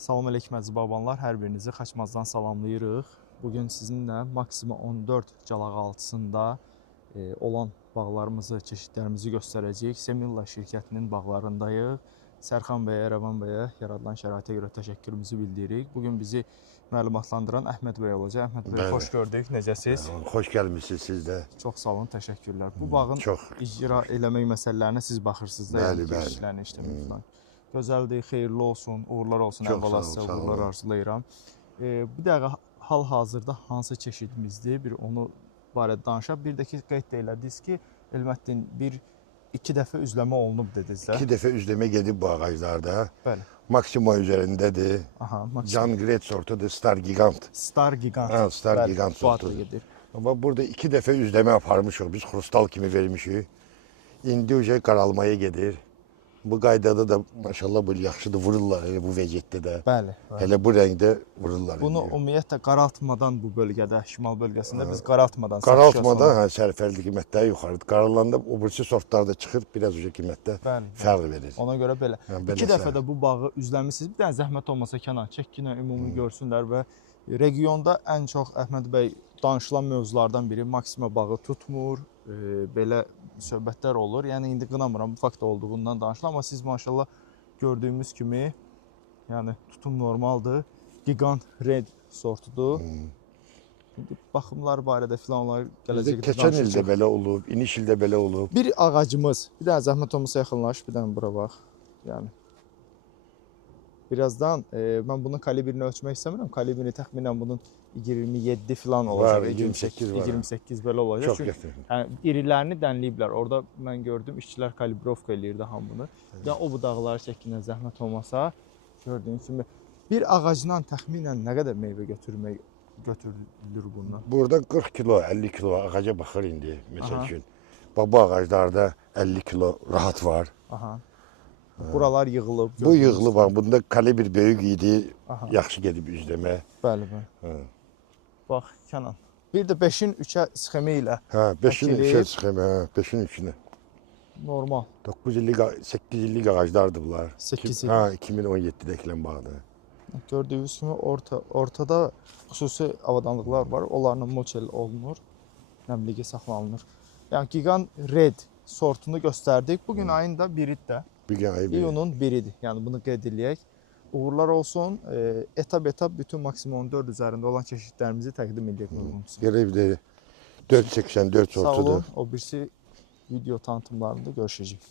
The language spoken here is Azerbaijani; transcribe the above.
Salam əleykum əziz babanlar, hər birinizi Xaçmazdan salamlayırıq. Bugün sizinlə Maxima 14 calağı altısında olan bağlarımızı, çeşidlərimizi göstərəcəyik. Semilla şirkətinin bağlarındayıq. Sərxan bəyə, Rəvan bəyə yaradılan şəraitə görə təşəkkürümüzü bildiririk. Bugün bizi məlumatlandıran Əhməd bəy olacaq. Əhməd bəy, xoş gördük. Necəsiz? Xoş gəlmişsiniz siz də. Çox sağ olun, təşəkkürlər. Bu bağın icra eləmək məsələlərinə siz baxırsınız da, bəli, bəli. işlərini işləmək falan. Gözəldir, xeyirli olsun, uğurlar olsun. Əvvəla sizə uğurlar arzulayıram. Bir dəqiqə hal-hazırda hansı çeşidimizdir? Bir onu barədə danışaq. Bir də ki, qeyd elədiniz ki, Elməddin iki dəfə üzləmə olunub dediniz də. 2 dəfə üzləmə gedib bu ağaclarda. Bəli. Maxima üzərindədir. Aha, Can Gret sortudur, Star Gigant. Star Gigant. Ha, Star Gigant sortudur. Amma burada 2 dəfə üzləmə aparmışıq. Biz xrustal kimi vermişik. İndi uje qaralmaya gedir. Bu qaydada da maşallah böyle yaxşıdır, vururlar bu vəziyyətdə də. Bəli. Hələ bu rəngdə vururlar. Bunu ümumiyyətlə qaraltmadan bu bölgədə, şimal bölgəsində biz qaraltmadan qaraltmadan sərfərli qiymətləri yuxarıdır. Qaralanda o birisi sortlarda çıxır, biraz uca qiymətdə fərq verir. Ona görə belə. 2 dəfə də bu bağı üzləmisiniz. Bir dənə zəhmət olmasa Kənan, çək ki, ümumi görsünlər və regionda ən çox Əhməd bəy danışılan mövzulardan biri Maxima bağı tutmur, belə söhbətlər olur. Yəni indi qınamıram bu fakt olduğundan danışılan, amma siz maşallah gördüyümüz kimi, yəni tutum normaldır. Gigant Red sortudur. İndi baxımlar barədə filan onlar gələcəkdə keçən ildə belə olub, iniş ildə belə olub. Bir ağacımız, bir dənə zəhmət olmasa yaxınlaş, bir dənə bura bax. Yəni birazdan mən bunun kalibrini ölçmək istəmirəm. Kalibrini təxminən bunun 27 filan olacaq. 28 var. 28 belə olacaq. Çox yaxşı. Yəni irilərini dənləyiblər. Orada mən gördüm işçilər kalibrovka eləyirdi hamını. Ya o budaqları çəkinə zəhmət olmasa, gördüyünüz kimi bir ağacdan təxminən nə qədər meyvə götürülür bundan? Burada 40 kilo, 50 kilo ağaca baxır indi məsəl üçün. Bu ağaclarda 50 kilo rahat var. Aha. Buralar yığılıb. Bu yığılıb, bunda kalibr böyük idi, yaxşı gedib üzləmə. Bəli, bəli. Bax, Kənan. Bir də 5-in 3-ə sxemi ilə. Hə, 5-in 3-ə sxemi, 5-in 3-ünə. Normal. 9 illik, 8 illik ağaclardır bunlar. 8 illik. Hə, 2017-də əkilən bağdır. Gördüyünüz kimi ortada xüsusi avadanlıqlar var. Onlarla moçel olunur, nəmliyi saxlanılır. Yəni Gigant Red sortunu göstərdik. Bugün ayın da 1-idir də. İyunun 1-idir. Yəni bunu qeyd edək. Uğurlar olsun. Etap bütün Maxima 14 üzərində olan çeşidlərimizi təqdim edək. Gələk bir də 484 sortudur. Sağ olun. O birisi video tanıtımlarında görüşəcəyik.